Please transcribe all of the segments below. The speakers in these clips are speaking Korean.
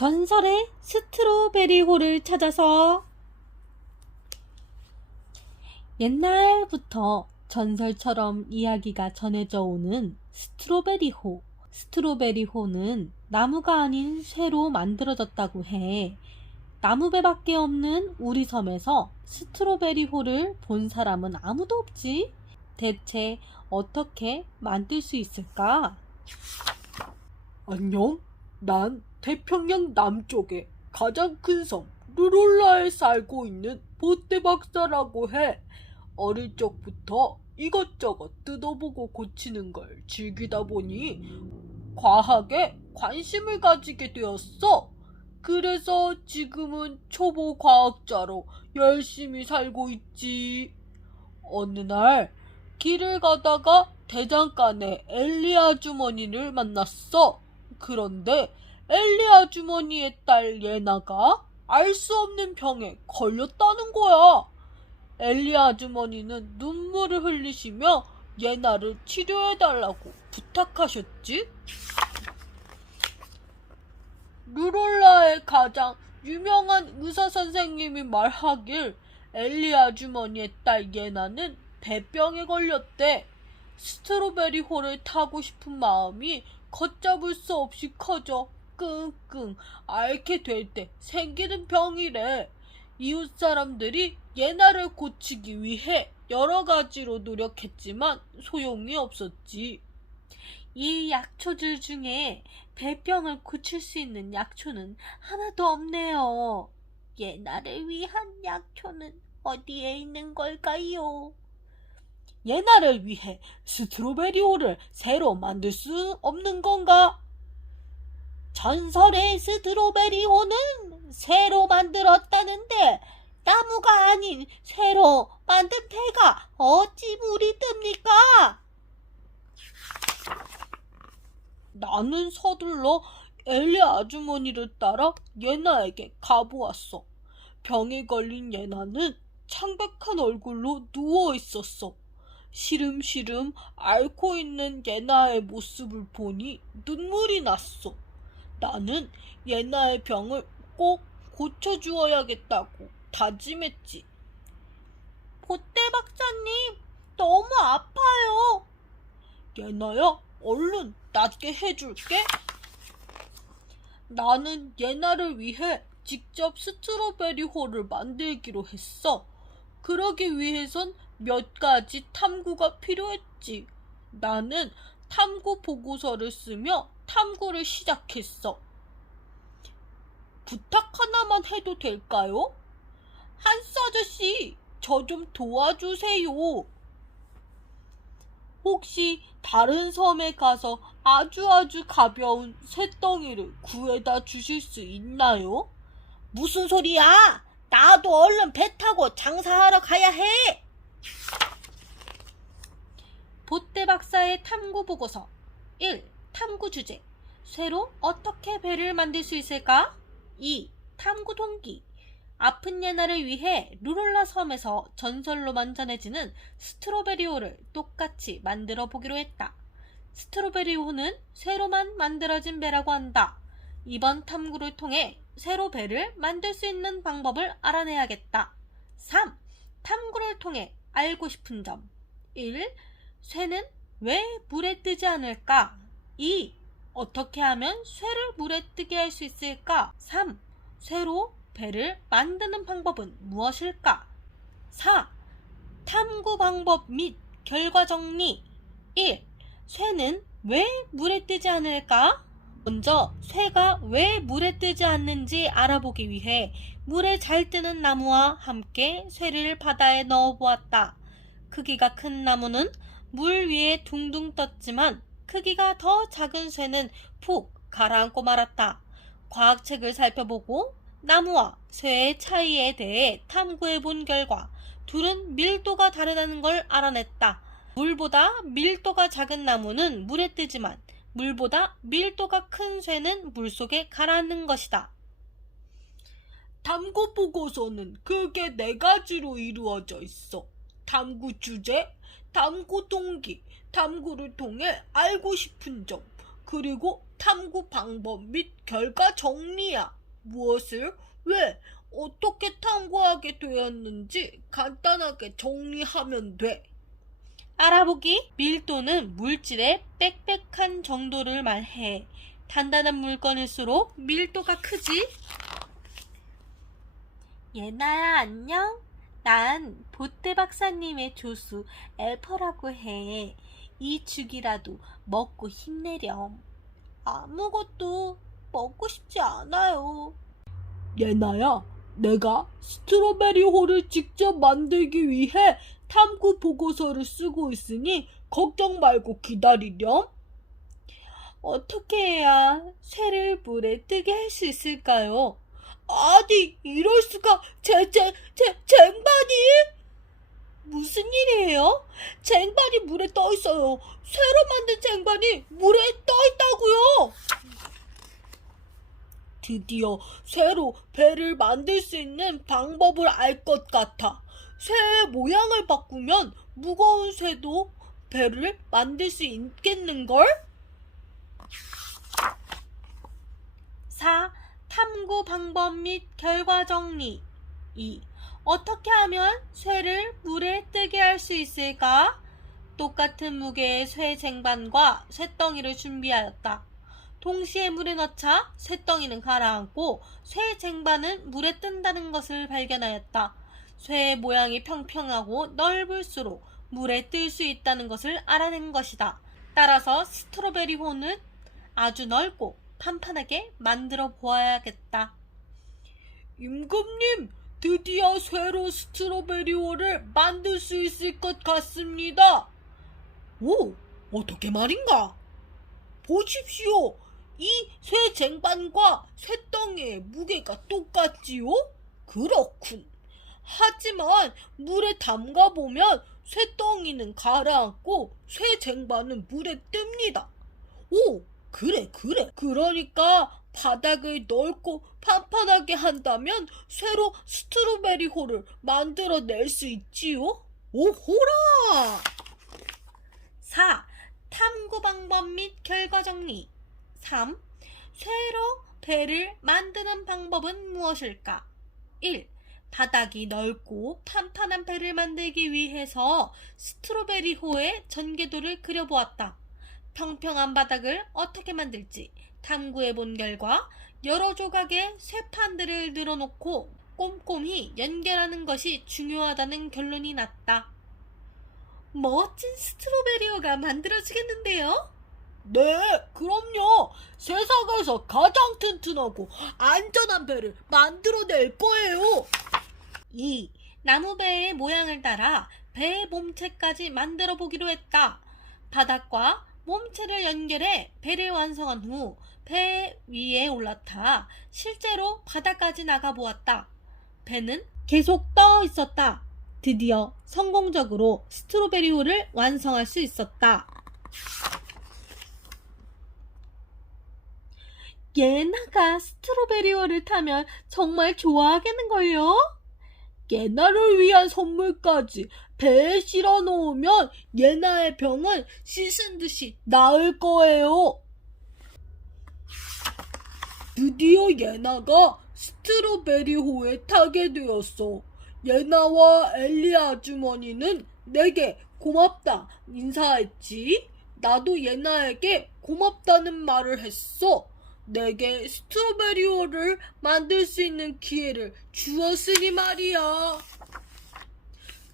전설의 스트로베리홀을 찾아서. 옛날부터 전설처럼 이야기가 전해져 오는 스트로베리호. 스트로베리호는 나무가 아닌 쇠로 만들어졌다고 해. 나무배밖에 없는 우리 섬에서 스트로베리호를 본 사람은 아무도 없지. 대체 어떻게 만들 수 있을까? 안녕? 난 태평양 남쪽의 가장 큰 섬 루롤라에 살고 있는 보떼 박사라고 해. 어릴 적부터 이것저것 뜯어보고 고치는 걸 즐기다 보니 과학에 관심을 가지게 되었어. 그래서 지금은 초보 과학자로 열심히 살고 있지. 어느 날 길을 가다가 대장간의 엘리 아주머니를 만났어. 그런데 엘리 아주머니의 딸 예나가 알 수 없는 병에 걸렸다는 거야. 엘리 아주머니는 눈물을 흘리시며 예나를 치료해달라고 부탁하셨지. 루롤라의 가장 유명한 의사 선생님이 말하길 엘리 아주머니의 딸 예나는 배병에 걸렸대. 스트로베리홀을 타고 싶은 마음이 걷잡을 수 없이 커져 끙끙 앓게 될 때 생기는 병이래. 이웃 사람들이 예나를 고치기 위해 여러 가지로 노력했지만 소용이 없었지. 이 약초들 중에 배병을 고칠 수 있는 약초는 하나도 없네요. 예나를 위한 약초는 어디에 있는 걸까요? 예나를 위해 스트로베리홀을 새로 만들 수 없는 건가? 전설의 스트로베리호는 새로 만들었다는데 나무가 아닌 새로 만든 배가 어찌 물이 뜹니까? 나는 서둘러 엘리 아주머니를 따라 예나에게 가보았어. 병에 걸린 예나는 창백한 얼굴로 누워 있었어. 시름시름 앓고 있는 예나의 모습을 보니 눈물이 났어. 나는 예나의 병을 꼭 고쳐주어야겠다고 다짐했지. 보떼 박사님, 너무 아파요. 예나야, 얼른 낫게 해줄게. 나는 예나를 위해 직접 스트로베리홀을 만들기로 했어. 그러기 위해선 몇 가지 탐구가 필요했지. 나는 탐구 보고서를 쓰며 탐구를 시작했어. 부탁 하나만 해도 될까요? 한스 아저씨, 저 좀 도와주세요. 혹시 다른 섬에 가서 아주 가벼운 쇳덩이를 구해다 주실 수 있나요? 무슨 소리야? 나도 얼른 배 타고 장사하러 가야 해. 보떼 박사의 탐구 보고서 1. 탐구 주제. 쇠로 어떻게 배를 만들 수 있을까? 2. 탐구 동기. 아픈 예나를 위해 루롤라 섬에서 전설로만 전해지는 스트로베리호를 똑같이 만들어 보기로 했다. 스트로베리호는 쇠로만 만들어진 배라고 한다. 이번 탐구를 통해 쇠로 배를 만들 수 있는 방법을 알아내야겠다. 3. 탐구를 통해 알고 싶은 점. 1. 쇠는 왜 물에 뜨지 않을까? 2. 어떻게 하면 쇠를 물에 뜨게 할 수 있을까? 3. 쇠로 배를 만드는 방법은 무엇일까? 4. 탐구 방법 및 결과 정리. 1. 쇠는 왜 물에 뜨지 않을까? 먼저 쇠가 왜 물에 뜨지 않는지 알아보기 위해 물에 잘 뜨는 나무와 함께 쇠를 바다에 넣어 보았다. 크기가 큰 나무는 물 위에 둥둥 떴지만 크기가 더 작은 쇠는 푹 가라앉고 말았다. 과학책을 살펴보고 나무와 쇠의 차이에 대해 탐구해 본 결과 둘은 밀도가 다르다는 걸 알아냈다. 물보다 밀도가 작은 나무는 물에 뜨지만 물보다 밀도가 큰 쇠는 물속에 가라앉는 것이다. 탐구 보고서는 크게 4가지로 이루어져 있어. 탐구 주제, 탐구 동기, 탐구를 통해 알고 싶은 점, 그리고 탐구 방법 및 결과 정리야. 무엇을, 왜, 어떻게 탐구하게 되었는지 간단하게 정리하면 돼. 알아보기. 밀도는 물질의 빽빽한 정도를 말해. 단단한 물건일수록 밀도가 크지. 예나야, 안녕? 난 보떼 박사님의 조수 엘퍼라고 해. 이 죽이라도 먹고 힘내렴. 아무것도 먹고 싶지 않아요. 예나야, 내가 스트로베리 홀을 직접 만들기 위해 탐구 보고서를 쓰고 있으니 걱정 말고 기다리렴. 어떻게 해야 새를 물에 뜨게 할 수 있을까요? 아니, 이럴 수가. 쟁반이? 무슨 일이에요? 쟁반이 물에 떠 있어요. 새로 만든 쟁반이 물에 떠 있다고요. 드디어 새로 배를 만들 수 있는 방법을 알 것 같아. 새의 모양을 바꾸면 무거운 새도 배를 만들 수 있겠는걸? 4. 탐구 방법 및 결과 정리. 2. 어떻게 하면 쇠를 물에 뜨게 할 수 있을까? 똑같은 무게의 쇠 쟁반과 쇠덩이를 준비하였다. 동시에 물에 넣자 쇠덩이는 가라앉고 쇠 쟁반은 물에 뜬다는 것을 발견하였다. 쇠의 모양이 평평하고 넓을수록 물에 뜰 수 있다는 것을 알아낸 것이다. 따라서 스트로베리 호는 아주 넓고 판판하게 만들어 보아야겠다. 임금님, 드디어 쇠로 스트로베리 홀을 만들 수 있을 것 같습니다. 오, 어떻게 말인가? 보십시오. 이 쇠 쟁반과 쇠덩이의 무게가 똑같지요? 그렇군. 하지만 물에 담가보면 쇠덩이는 가라앉고 쇠 쟁반은 물에 뜹니다. 오, 그래. 그러니까 바닥을 넓고 판판하게 한다면 쇠로 스트로베리 홀을 만들어낼 수 있지요? 오호라! 4. 탐구 방법 및 결과 정리. 3. 쇠로 배를 만드는 방법은 무엇일까? 1. 바닥이 넓고 판판한 배를 만들기 위해서 스트로베리 호의 전개도를 그려보았다. 평평한 바닥을 어떻게 만들지 탐구해 본 결과 여러 조각의 쇠판들을 늘어놓고 꼼꼼히 연결하는 것이 중요하다는 결론이 났다. 멋진 스트로베리호가 만들어지겠는데요? 네, 그럼요. 세상에서 가장 튼튼하고 안전한 배를 만들어낼 거예요. 2. 나무배의 모양을 따라 배 몸체까지 만들어 보기로 했다. 바닥과 몸체를 연결해 배를 완성한 후 배 위에 올라타 실제로 바닥까지 나가 보았다. 배는 계속 떠 있었다. 드디어 성공적으로 스트로베리호를 완성할 수 있었다. 예나가 스트로베리호를 타면 정말 좋아하겠는걸요? 예나를 위한 선물까지 배에 실어 놓으면 예나의 병은 씻은 듯이 나을 거예요. 드디어 예나가 스트로베리호에 타게 되었어. 예나와 엘리 아주머니는 내게 고맙다 인사했지. 나도 예나에게 고맙다는 말을 했어. 내게 스트로베리호를 만들 수 있는 기회를 주었으니 말이야.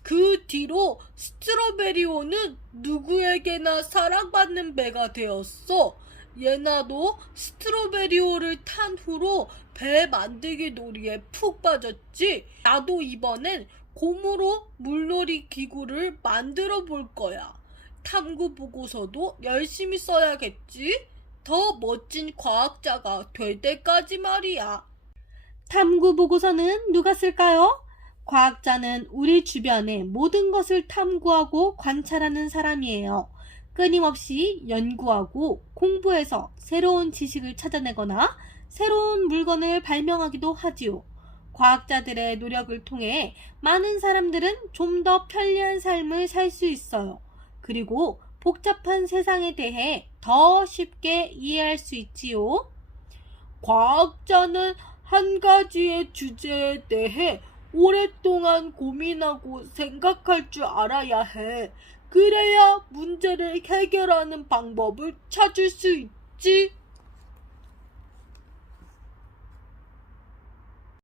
그 뒤로 스트로베리호는 누구에게나 사랑받는 배가 되었어. 예나도 스트로베리호를 탄 후로 배 만들기 놀이에 푹 빠졌지. 나도 이번엔 곰으로 물놀이 기구를 만들어 볼 거야. 탐구 보고서도 열심히 써야겠지. 더 멋진 과학자가 될 때까지 말이야. 탐구 보고서는 누가 쓸까요? 과학자는 우리 주변의 모든 것을 탐구하고 관찰하는 사람이에요. 끊임없이 연구하고 공부해서 새로운 지식을 찾아내거나 새로운 물건을 발명하기도 하지요. 과학자들의 노력을 통해 많은 사람들은 좀 더 편리한 삶을 살 수 있어요. 그리고 복잡한 세상에 대해 더 쉽게 이해할 수 있지요. 과학자는 한 가지의 주제에 대해 오랫동안 고민하고 생각할 줄 알아야 해. 그래야 문제를 해결하는 방법을 찾을 수 있지.